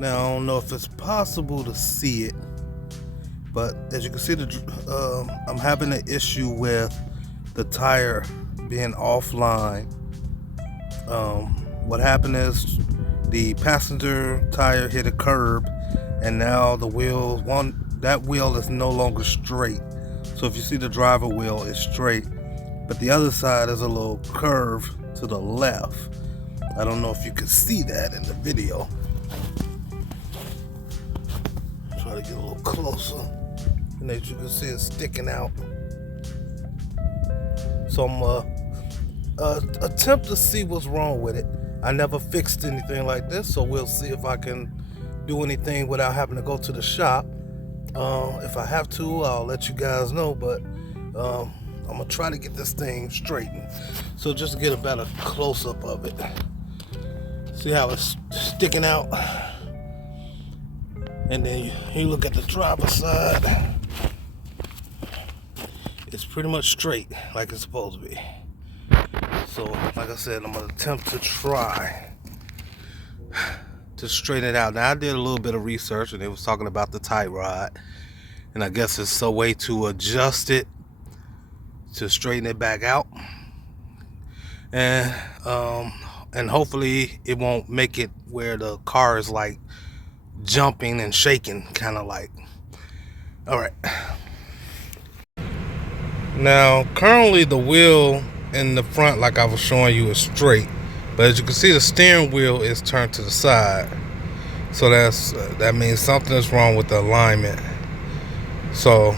Now I don't know if it's possible to see it, but as you can see, I'm having an issue with the tire being offline. What happened is the passenger tire hit a curb, and now the that wheel is no longer straight. So if you see the driver wheel is straight, but the other side is a little curve to the left. I don't know if you can see that in the video. Try to get a little closer, and as you can see, it's sticking out. So I'm attempt to see what's wrong with it. I never fixed anything like this, so we'll see if I can do anything without having to go to the shop. If I have to, I'll let you guys know, but I'm gonna try to get this thing straightened. So just to get a better close-up of it. See how it's sticking out? And then you look at the driver's side. It's pretty much straight like it's supposed to be. So, like I said, I'm gonna attempt to try to straighten it out. Now, I did a little bit of research, and it was talking about the tie rod, and I guess it's a way to adjust it to straighten it back out, and hopefully it won't make it where the car is like jumping and shaking, kind of like. All right. Now, currently the wheel in the front, like I was showing you, is straight, but as you can see, the steering wheel is turned to the side. So that means something is wrong with the alignment. So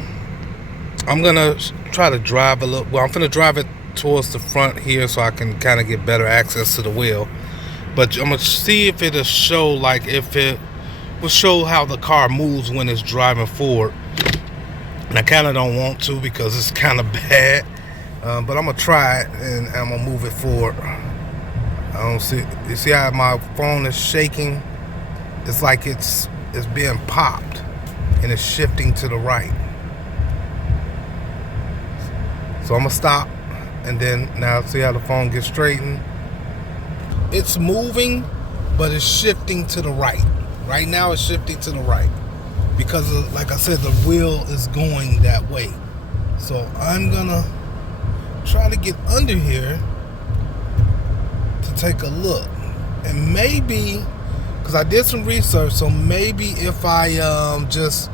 I'm gonna try to drive a little. Well, I'm gonna drive it towards the front here so I can kind of get better access to the wheel. But I'm gonna see if it'll show, like if it will show how the car moves when it's driving forward. And I kind of don't want to because it's kind of bad. But I'm gonna try it, and I'm gonna move it forward. I don't see. You see how my phone is shaking? It's like it's being popped, and it's shifting to the right. So I'm gonna stop, and then now see how the phone gets straightened. It's moving, but it's shifting to the right. Right now, it's shifting to the right because, like I said, the wheel is going that way. So I'm gonna try to get under here to take a look, and maybe, because I did some research, so maybe if I just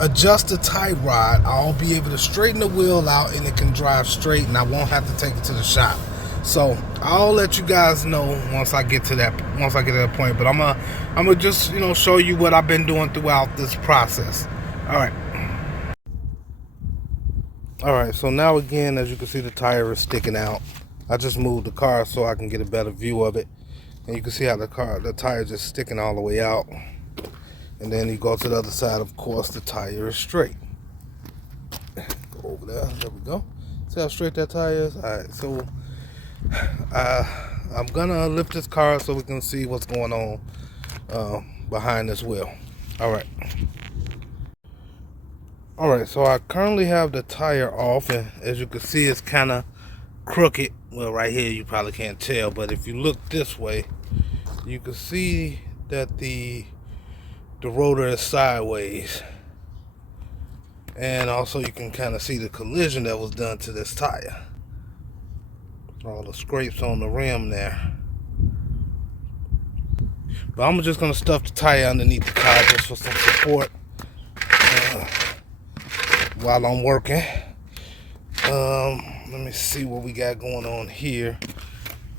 adjust the tie rod, I'll be able to straighten the wheel out and it can drive straight, and I won't have to take it to the shop. So I'll let you guys know once I get to that point. But I'm gonna just show you what I've been doing throughout this process. All right, so now again, as you can see, the tire is sticking out. I just moved the car so I can get a better view of it. And you can see how the tire is just sticking all the way out. And then you go to the other side, of course, the tire is straight. Go over there we go. See how straight that tire is? All right, so I'm gonna lift this car so we can see what's going on behind this wheel. All right, so I currently have the tire off, and as you can see, it's kind of crooked. Well, right here you probably can't tell, but if you look this way, you can see that the rotor is sideways, and also you can kind of see the collision that was done to this tire. All the scrapes on the rim there. But I'm just gonna stuff the tire underneath the car just for some support while I'm working. Let me see what we got going on here.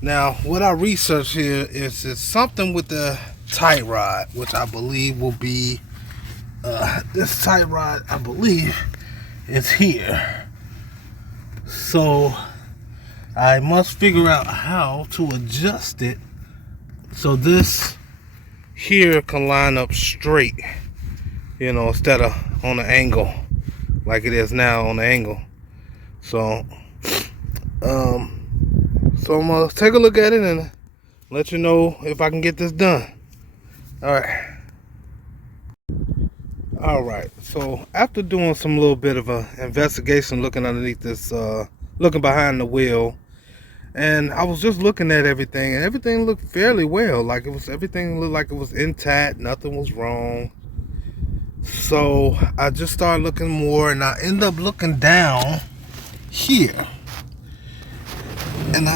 Now, what I researched here is something with the tie rod, which I believe will be this tie rod. I believe is here. So I must figure out how to adjust it so this here can line up straight, instead of on an angle like it is now on the angle. So I'm gonna take a look at it and let you know if I can get this done. All right, so after doing some little bit of a investigation, looking underneath this, looking behind the wheel, And I was just looking at everything, and everything looked fairly well. Like everything looked like it was intact, nothing was wrong. So I just started looking more, and I end up looking down here. And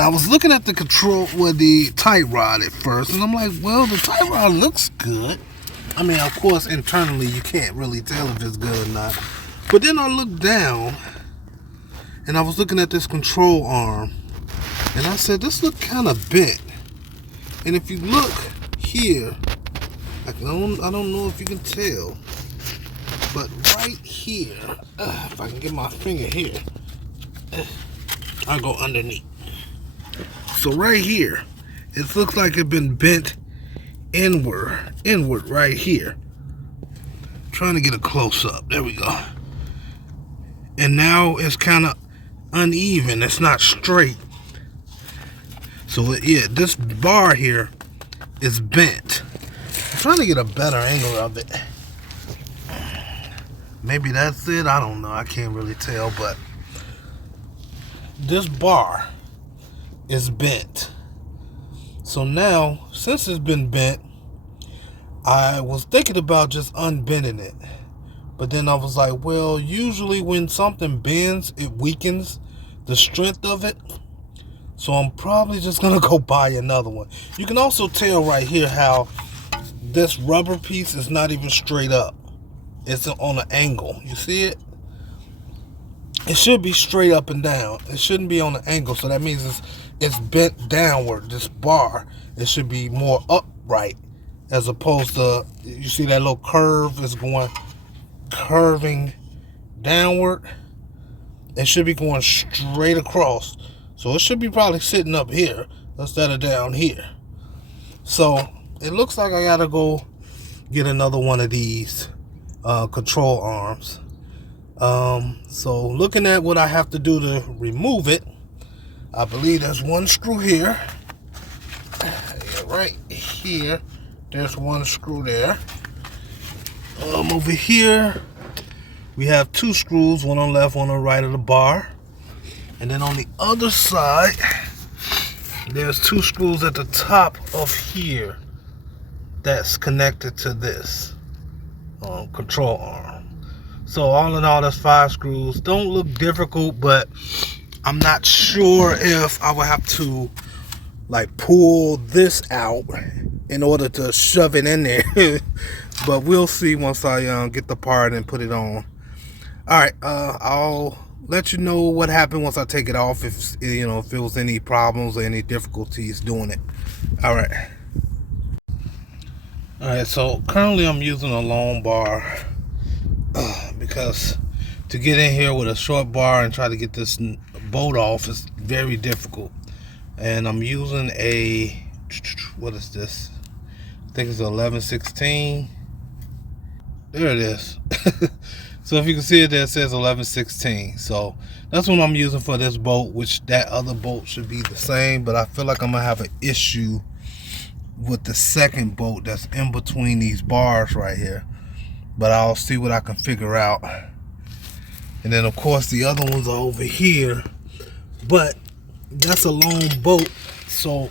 I was looking at the control with the tight rod at first, and I'm like, well, the tight rod looks good. I mean, of course, internally you can't really tell if it's good or not. But then I looked down, and I was looking at this control arm, and I said, this look kind of bent. And if you look here, I don't know if you can tell, but right here, if I can get my finger here, I'll go underneath. So right here, it looks like it's been bent inward right here. I'm trying to get a close up. There we go. And now it's kind of uneven. It's not straight. So yeah, this bar here is bent. I'm trying to get a better angle of it. Maybe that's it. I don't know. I can't really tell, but this bar is bent. So now, since it's been bent, I was thinking about just unbending it. But then I was like, well, usually when something bends, it weakens the strength of it. So I'm probably just going to go buy another one. You can also tell right here how this rubber piece is not even straight up. It's on an angle. You see it? It should be straight up and down. It shouldn't be on an angle. So that means it's bent downward. This bar, it should be more upright. As opposed to, you see that little curve is curving downward. It should be going straight across. So it should be probably sitting up here instead of down here. So it looks like I gotta go get another one of these control arms. So looking at what I have to do to remove it, I believe there's one screw here. Yeah, right here. There's one screw there. Over here, we have two screws, one on the left, one on the right of the bar. And then on the other side, there's two screws at the top of here that's connected to this control arm. So all in all, that's 5 screws. Don't look difficult, but I'm not sure if I will have to like pull this out in order to shove it in there. But we'll see once I get the part and put it on. All right, I'll let you know what happened once I take it off, if if there was any problems or any difficulties doing it. All right, so currently I'm using a long bar because to get in here with a short bar and try to get this bolt off is very difficult. And I'm using a, what is this? I think it's 1116. There it is. So if you can see it there, it says 1116. So that's what I'm using for this bolt, which that other bolt should be the same. But I feel like I'm going to have an issue with the second bolt that's in between these bars right here. But I'll see what I can figure out. And then of course the other ones are over here. But that's a long bolt, so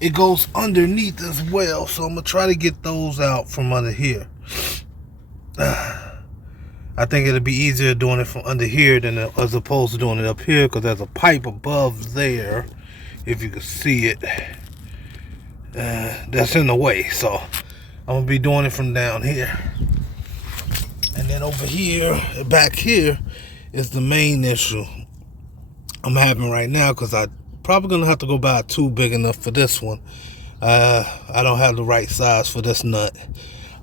it goes underneath as well. So I'm going to try to get those out from under here. I think it'll be easier doing it from under here than as opposed to doing it up here, because there's a pipe above there, if you can see it, that's in the way. So I'm gonna be doing it from down here. And then over here, back here, is the main issue I'm having right now, because I probably gonna have to go buy a tool big enough for this one. I don't have the right size for this nut.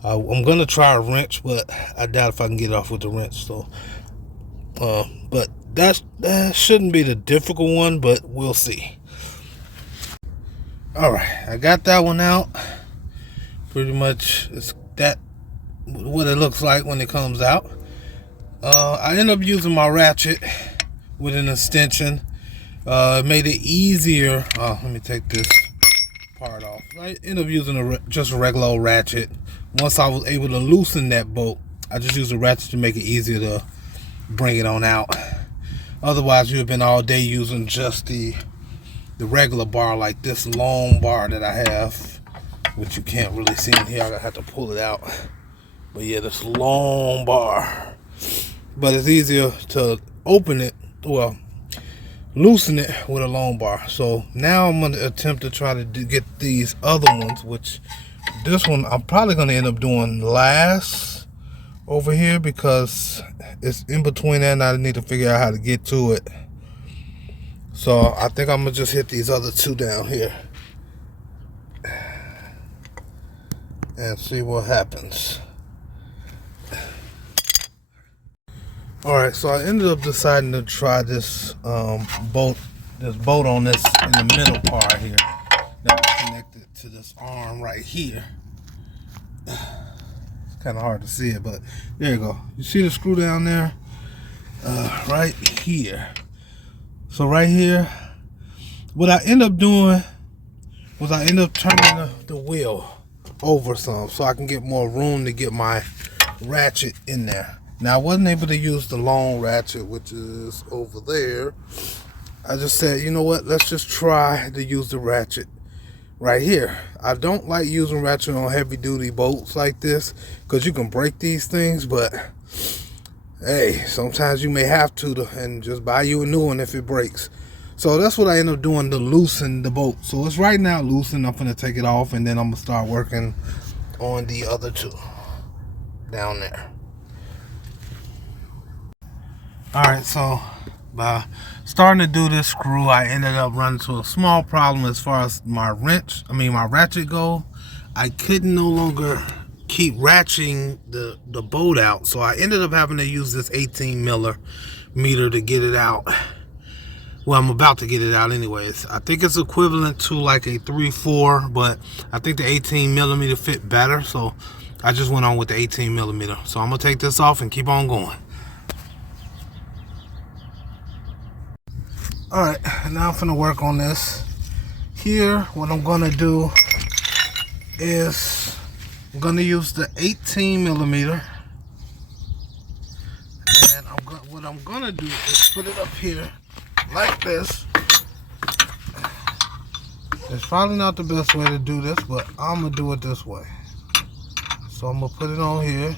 I'm gonna try a wrench, but I doubt if I can get it off with the wrench. So, but that shouldn't be the difficult one, but we'll see. All right, I got that one out. Pretty much, it's that what it looks like when it comes out. I end up using my ratchet with an extension. It made it easier. Let me take this part off. I end up using just a regular old ratchet. Once I was able to loosen that bolt, I just used a ratchet to make it easier to bring it on out. Otherwise, you have been all day using just the the regular bar, like this long bar that I have, which you can't really see in here. I have to pull it out. But yeah, this long bar. But it's easier to open it, well, loosen it with a long bar. So now I'm going to attempt to try to get these other ones, which this one I'm probably going to end up doing last over here because it's in between that and I need to figure out how to get to it. So I think I'm going to just hit these other two down here and see what happens. Alright, so I ended up deciding to try this bolt on this in the middle part here that's connected to this arm right here. It's kind of hard to see it, but there you go. You see the screw down there? Right here. So right here, what I end up doing was I end up turning the wheel over some so I can get more room to get my ratchet in there. Now I wasn't able to use the long ratchet, which is over there. I just said, you know what, let's just try to use the ratchet right here. I don't like using ratchet on heavy duty bolts like this because you can break these things, but hey, sometimes you may have to and just buy you a new one if it breaks. So that's what I end up doing to loosen the bolt. So it's right now loosened. I'm going to take it off and then I'm going to start working on the other two down there. Alright, so by starting to do this screw, I ended up running into a small problem as far as my ratchet go. I could no longer keep ratcheting the bolt out, so I ended up having to use this 18 millimeter to get it out. Well, I'm about to get it out anyways. I think it's equivalent to like a 3/4, but I think the 18 millimeter fit better, so I just went on with the 18 millimeter. So I'm gonna take this off and keep on going. Alright, now I'm gonna work on this. Here, what I'm gonna do is I'm gonna use the 18 millimeter, and what I'm gonna do is put it up here like this. It's probably not the best way to do this, but I'm gonna do it this way. So I'm gonna put it on here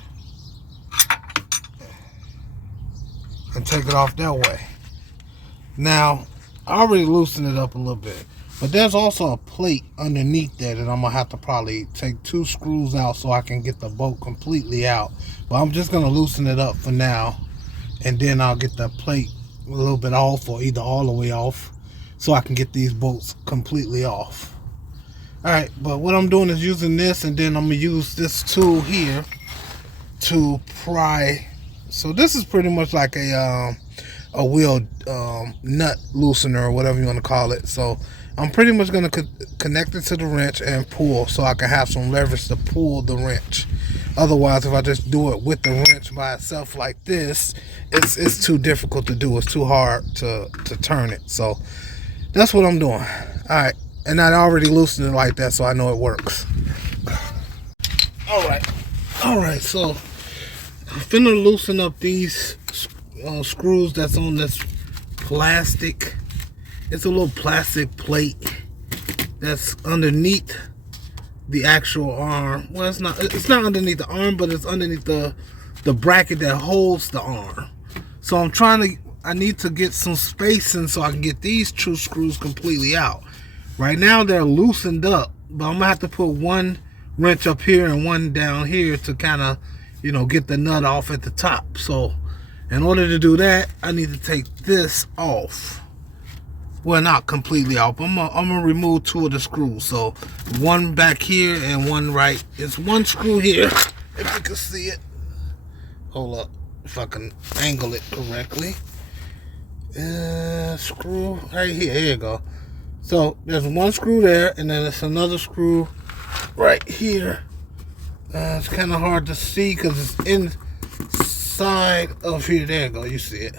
and take it off that way. Now, I already loosened it up a little bit, but there's also a plate underneath there that I'm gonna have to probably take 2 screws out so I can get the bolt completely out. But I'm just gonna loosen it up for now, and then I'll get the plate a little bit off, or either all the way off, so I can get these bolts completely off. Alright, but what I'm doing is using this, and then I'm gonna use this tool here to pry. So this is pretty much like a wheel nut loosener, or whatever you want to call it. So I'm pretty much going to connect it to the wrench and pull, so I can have some leverage to pull the wrench. Otherwise, if I just do it with the wrench by itself like this, it's too difficult to do. It's too hard to turn it. So that's what I'm doing. Alright, and I already loosened it like that, so I know it works. Alright, so I'm finna loosen up these screws that's on this plastic. It's a little plastic plate that's underneath the actual arm. Well, it's not underneath the arm, but it's underneath the bracket that holds the arm. So I need to get some spacing so I can get these 2 screws completely out. Right now they're loosened up, but I'm gonna have to put one wrench up here and one down here to kind of, get the nut off at the top. So in order to do that, I need to take this off. Well, not completely off. I'm gonna remove 2 of the screws. So one back here and one right. It's one screw here, if you can see it. Hold up, if I can angle it correctly. Screw right here. Here you go. So there's one screw there, and then there's another screw right here. It's kind of hard to see because it's inside of here. There you go, you see it.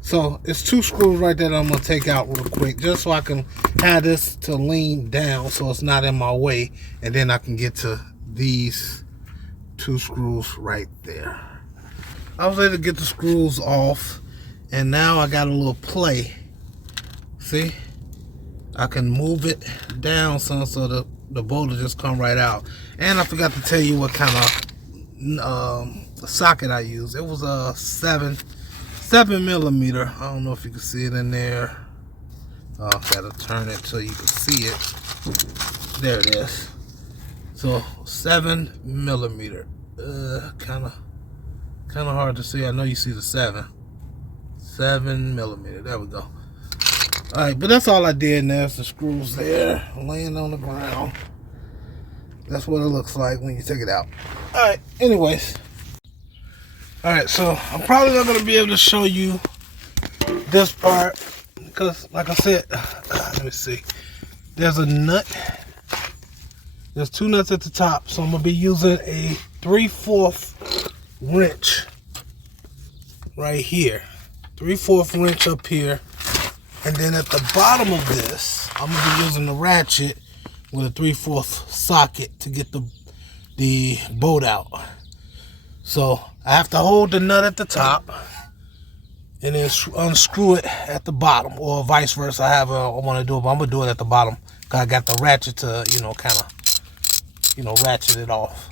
So it's 2 screws right there that I'm gonna take out real quick, just so I can have this to lean down so it's not in my way, and then I can get to these 2 screws right there. I was able to get the screws off, and now I got a little play. See? I can move it down some so the bolt will just come right out. And I forgot to tell you what kind of socket I use. It was a 7mm. I don't know if you can see it in there. Oh, I've got to turn it so you can see it. There it is. So 7mm. Kind of hard to see. I know you see the 7mm. There we go. Alright, but that's all I did. And there's the screws there laying on the ground. That's what it looks like when you take it out. Alright, anyways. Alright, so I'm probably not going to be able to show you this part because, like I said, let me see. There's a nut. There's two nuts at the top, so I'm going to be using a 3/4 wrench right here. 3/4 wrench up here. And then at the bottom of this, I'm going to be using the ratchet with a 3/4 socket to get the bolt out. So I have to hold the nut at the top and then unscrew it at the bottom, or vice versa. I want to do it, but I'm going to do it at the bottom because I got the ratchet to, kind of, ratchet it off.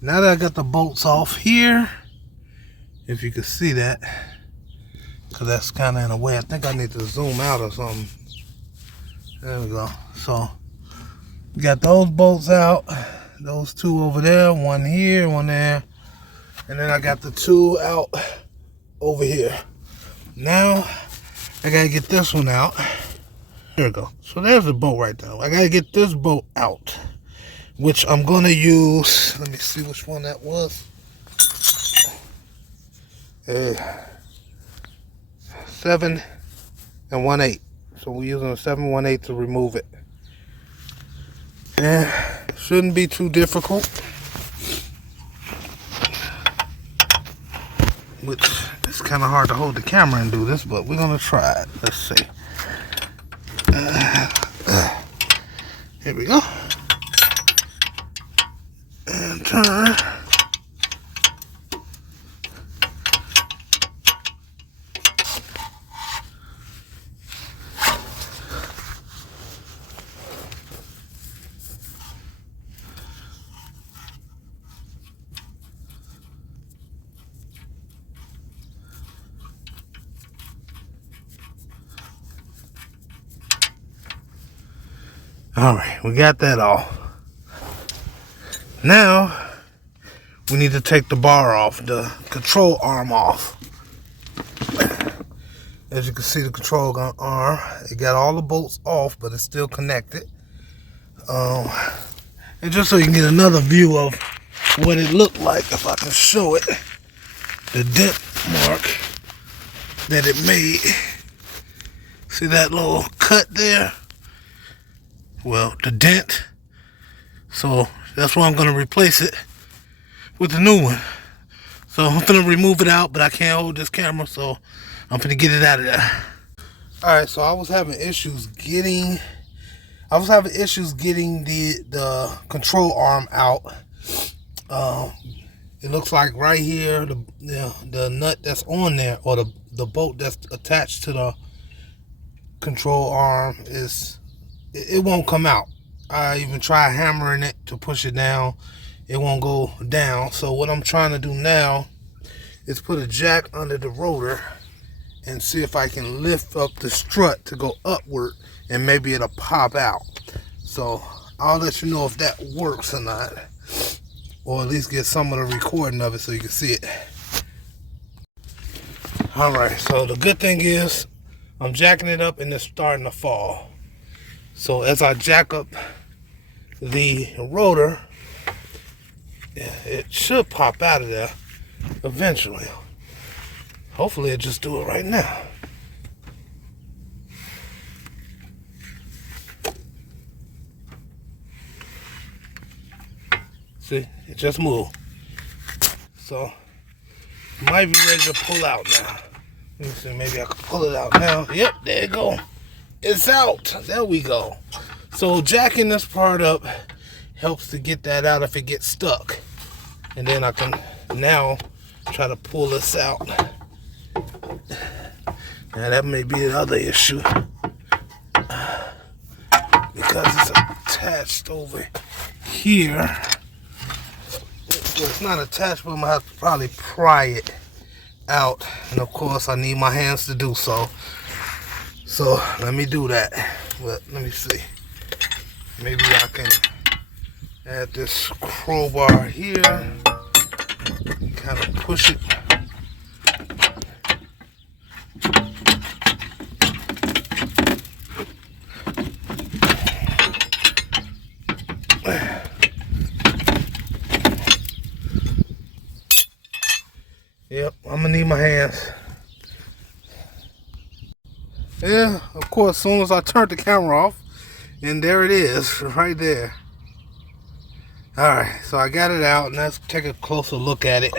Now that I got the bolts off here, if you can see that, because that's kind of in the way. I think I need to zoom out or something. There we go. So, we got those bolts out. Those two over there, one here, one there. And then I got the two out over here. Now, I got to get this one out. There we go. So, there's the bolt right there. I got to get this bolt out, which I'm going to use. Let me see which one that was. 7 1/8. So we're using a 7 1/8 to remove it. And shouldn't be too difficult. Which it's kind of hard to hold the camera and do this, but we're going to try it. Let's see. Here we go. And turn. All right, we got that off. Now, we need to take the bar off, the control arm off. As you can see, the control arm, it got all the bolts off, but it's still connected. And just so you can get another view of what it looked like, if I can show it, the dent mark that it made. See that little cut there? Well, the dent. So that's why I'm going to replace it with the new one. So I'm going to remove it out, but I can't hold this camera, so I'm going to get it out of there. Alright, so I was having issues getting the control arm out. It looks like right here, the nut that's on there, or the bolt that's attached to the control arm, it won't come out. I even try hammering it to push it down. It won't go down. So what I'm trying to do now is put a jack under the rotor and see if I can lift up the strut to go upward, and maybe it'll pop out. So I'll let you know if that works or not, or at least get some of the recording of it so you can see it. Alright, so the good thing is I'm jacking it up and it's starting to fall. So as I jack up the rotor, it should pop out of there eventually. Hopefully it just do it right now. See, it just moved. So it might be ready to pull out now. Let me see, maybe I can pull it out now. Yep, there you go. It's out. There we go. So jacking this part up helps to get that out if it gets stuck. And then I can now try to pull this out. Now that may be the other issue, because it's attached over here. It's not attached, but I'm gonna have to probably pry it out, and of course I need my hands to do so. So let me do that. But let me see, maybe I can add this crowbar here, kind of push it. Yep, I'm gonna need my hands. Yeah, of course, as soon as I turn the camera off, and there it is, right there. Alright, so I got it out, and let's take a closer look at it.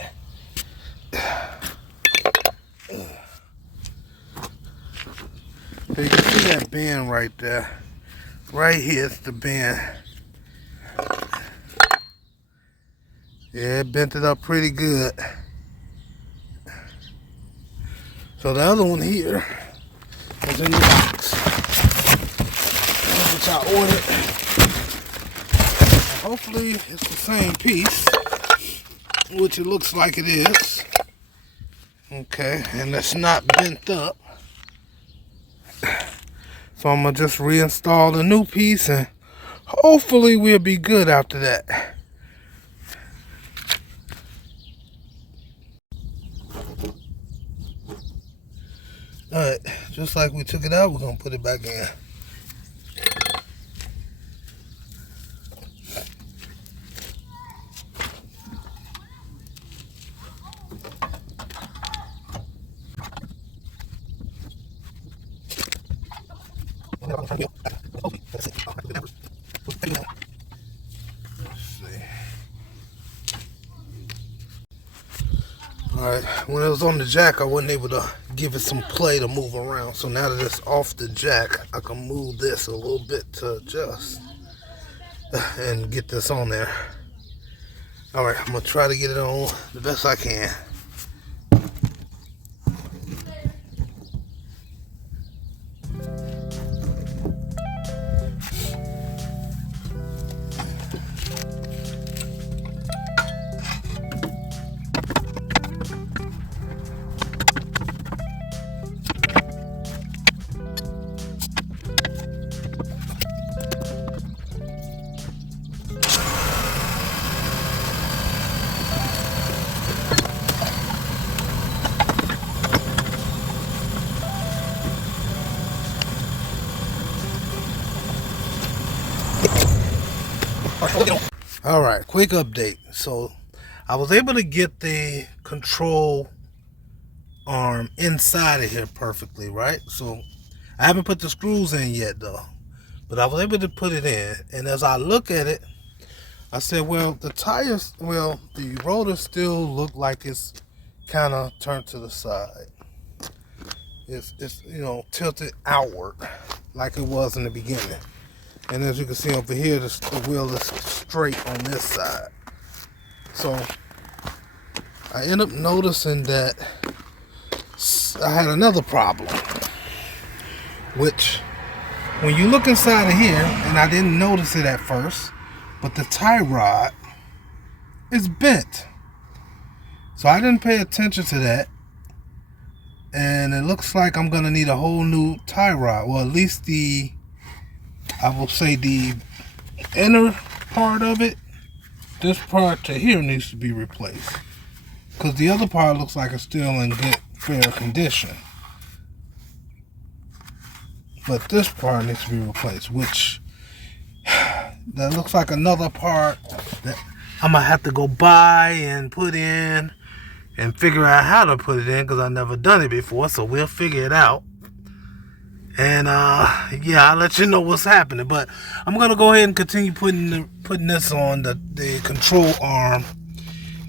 So you can see that bend right there. Right here is the bend. Yeah, it bent it up pretty good. So the other one here was in the box, which I ordered. Hopefully it's the same piece, which it looks like it is. Okay, and it's not bent up. So I'm gonna just reinstall the new piece, and hopefully we'll be good after that. Alright, just like we took it out, we're going to put it back in. Alright, when it was on the jack, I wasn't able to give it some play to move around. So now that it's off the jack, I can move this a little bit to adjust and get this on there. Alright, I'm going to try to get it on the best I can. Alright, quick update. So I was able to get the control arm inside of here perfectly, right? So I haven't put the screws in yet though, but I was able to put it in. And as I look at it, I said, well, the tires, well, the rotor still look like it's kind of turned to the side. It's you know, tilted outward like it was in the beginning. And as you can see over here, the wheel is straight on this side. So I end up noticing that I had another problem, which when you look inside of here, and I didn't notice it at first, but the tie rod is bent. So I didn't pay attention to that. And it looks like I'm going to need a whole new tie rod. Well, at least I will say the inner part of it. This part to here needs to be replaced. Because the other part looks like it's still in good, fair condition. But this part needs to be replaced, which that looks like another part that I'm going to have to go buy and put in and figure out how to put it in, because I've never done it before, so we'll figure it out. And yeah, I'll let you know what's happening. But I'm going to go ahead and continue putting this on the control arm,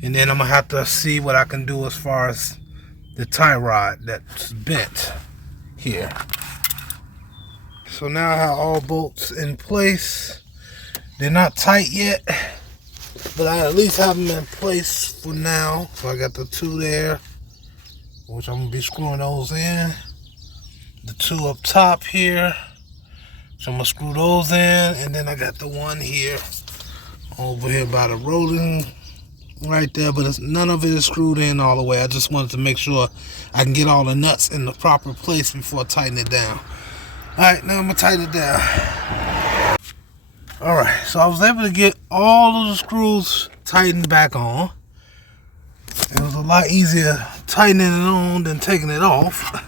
and then I'm going to have to see what I can do as far as the tie rod that's bent here. So now I have all bolts in place. They're not tight yet, but I at least have them in place for now. So I got the two there, which I'm going to be screwing those in. The two up top here, so I'm going to screw those in. And then I got the one here, over here by the rolling right there, but none of it is screwed in all the way. I just wanted to make sure I can get all the nuts in the proper place before I tighten it down. Alright, now I'm going to tighten it down. Alright, so I was able to get all of the screws tightened back on. It was a lot easier tightening it on than taking it off.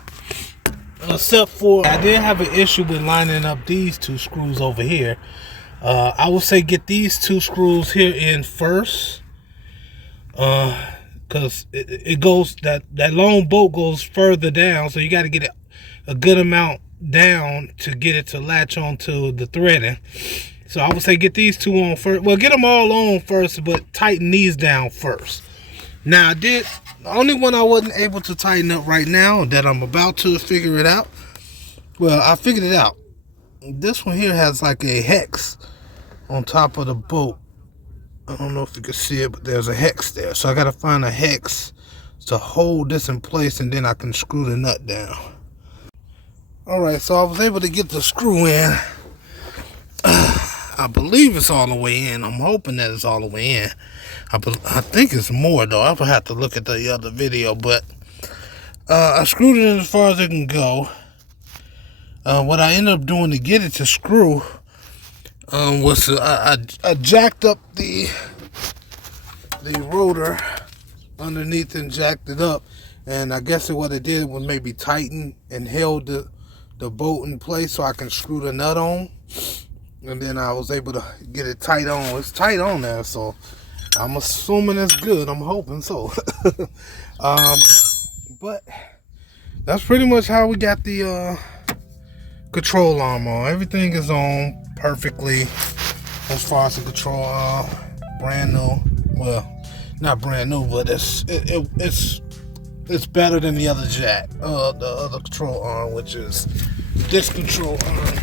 Except for, I did have an issue with lining up these two screws over here. I would say get these two screws here in first. Because it goes, that long bolt goes further down. So you got to get it a good amount down to get it to latch onto the threading. So I would say get these two on first. Well, get them all on first, but tighten these down first. Now the only one I wasn't able to tighten up right now that I'm about to figure it out. Well, I figured it out. This one here has like a hex on top of the bolt. I don't know if you can see it, but there's a hex there. So I got to find a hex to hold this in place, and then I can screw the nut down. Alright, so I was able to get the screw in. I believe it's all the way in. I'm hoping that it's all the way in. I think it's more though. I'll have to look at the other video, but I screwed it in as far as it can go. What I ended up doing to get it to screw was I jacked up the rotor underneath and jacked it up, and I guess what it did was maybe tighten and held the bolt in place so I can screw the nut on. And then I was able to get it tight on. It's tight on there, so I'm assuming it's good. I'm hoping so. But that's pretty much how we got the control arm on. Everything is on perfectly as far as the control arm. Brand new. Well, not brand new, but it's better than the other jack, the other control arm, which is this control arm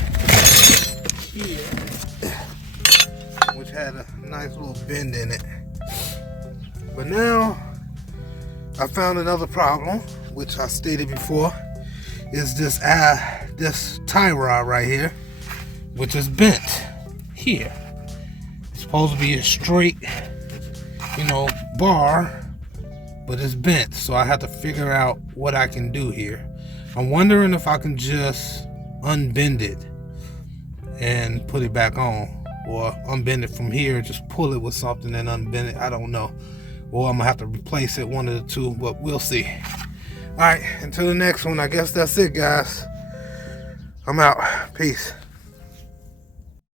here, which had a nice little bend in it. But now I found another problem, which I stated before, is this tie rod right here, which is bent here. It's supposed to be a straight, bar, but it's bent. So I have to figure out what I can do here. I'm wondering if I can just unbend it and put it back on, or unbend it from here, just pull it with something and unbend it. I don't know. Or I'm gonna have to replace it, one of the two, but we'll see. All right, until the next one, I guess that's it, guys. I'm out. Peace.